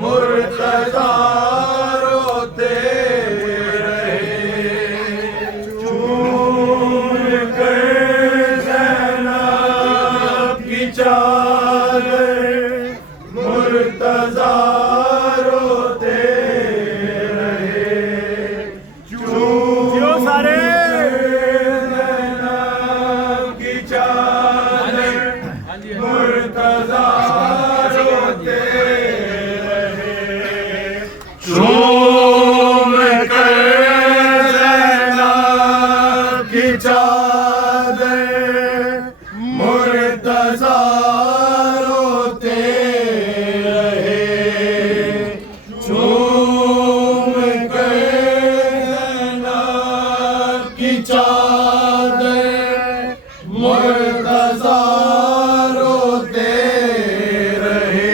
मुर्तज़ा रोते रहे, चूम कर ज़ैनब की चादर, मुर्तज़ा रोते रहे, चूम सारे ज़ैनब की चादर, मुर्तज़ा रोते चूम कर ज़ैनब की चादर, मुर्तज़ा रोते रहे, चूम कर ज़ैनब की चादर, मुर्तज़ा रोते रहे,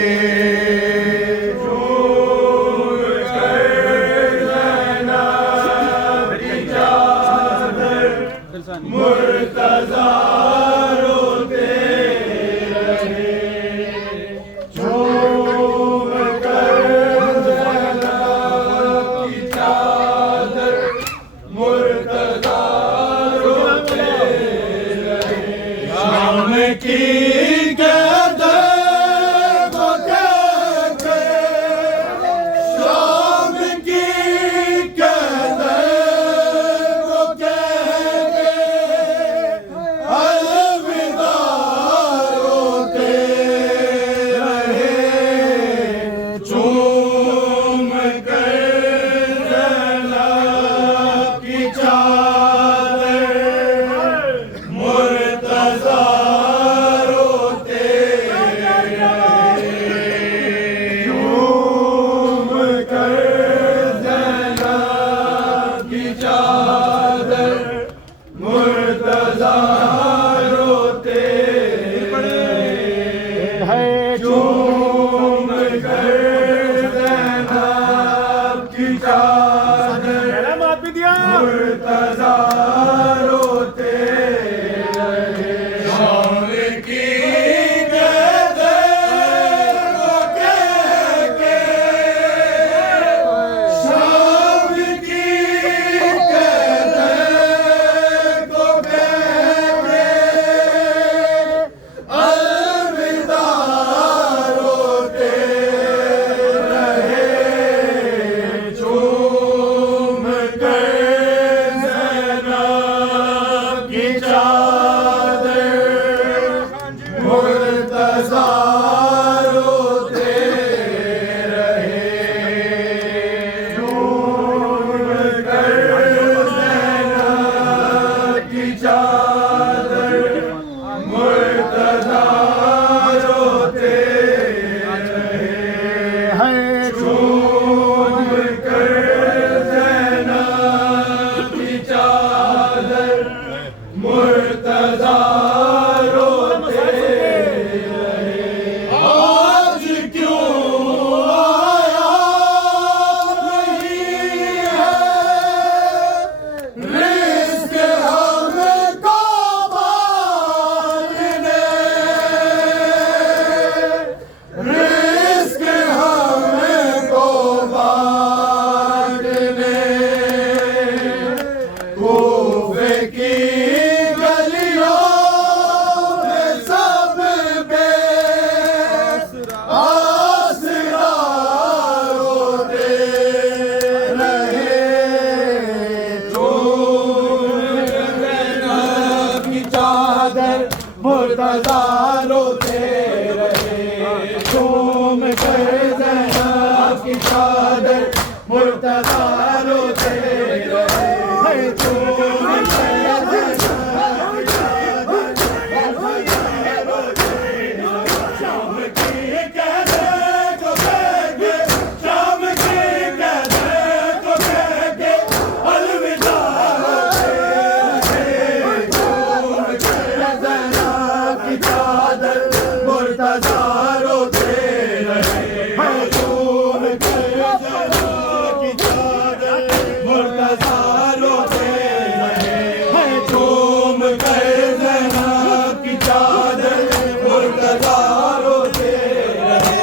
मुर्तज़ा रोते रहे, चूम कर ज़ैनब की चादर, मुर्तज़ा रोते रहे, शाम की कदर को कहते, शाम की कदर को कहते, अलविदा रोते रहे, चूम कर ज़ैनब की चादर, मुर्तज़ा रोते रहे, चूम कर ज़ैनब की चादर, मुर्तज़ा रोते रहे, चूम कर ज़ैनब की चादर, मुर्तज़ा रोते रहे, शाम की कदर को कहके, शाम की कदर को कहके, अलविदा रोते रहे, चूम कर ज़ैनब की चादर, मुर्तज़ा रोते रहे, चूम कर ज़ैनब की चादर, मुर्तज़ा रोते रहे, चूम कर ज़ैनब की चादर, मुर्तज़ा रोते रहे, आज क्यों आया नहीं है रिज़्क़ हमको बाँटने, रिज़्क़ हमको बाँटने, कूफे की गलियों में सब पे आसरा रोते रहे, चूम ज़ैनब की चादर, मुर्तज़ा रोते रहे, चूम कर ज़ैनब की चादर, मुर्तज़ा रोते रहे, चूम कर शाम की कदर को कहके, शाम की कदर को कहके, अलविदा रोते रहे, चूम कर ज़ैनब की चादर, मुर्तज़ा रोते रहे, चूम कर ज़ैनब की चादर, मुर्तज़ा रोते रहे, चूम कर ज़ैनब की चादर, मुर्तज़ा रोते रहे।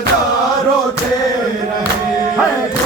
नजारों से रहे।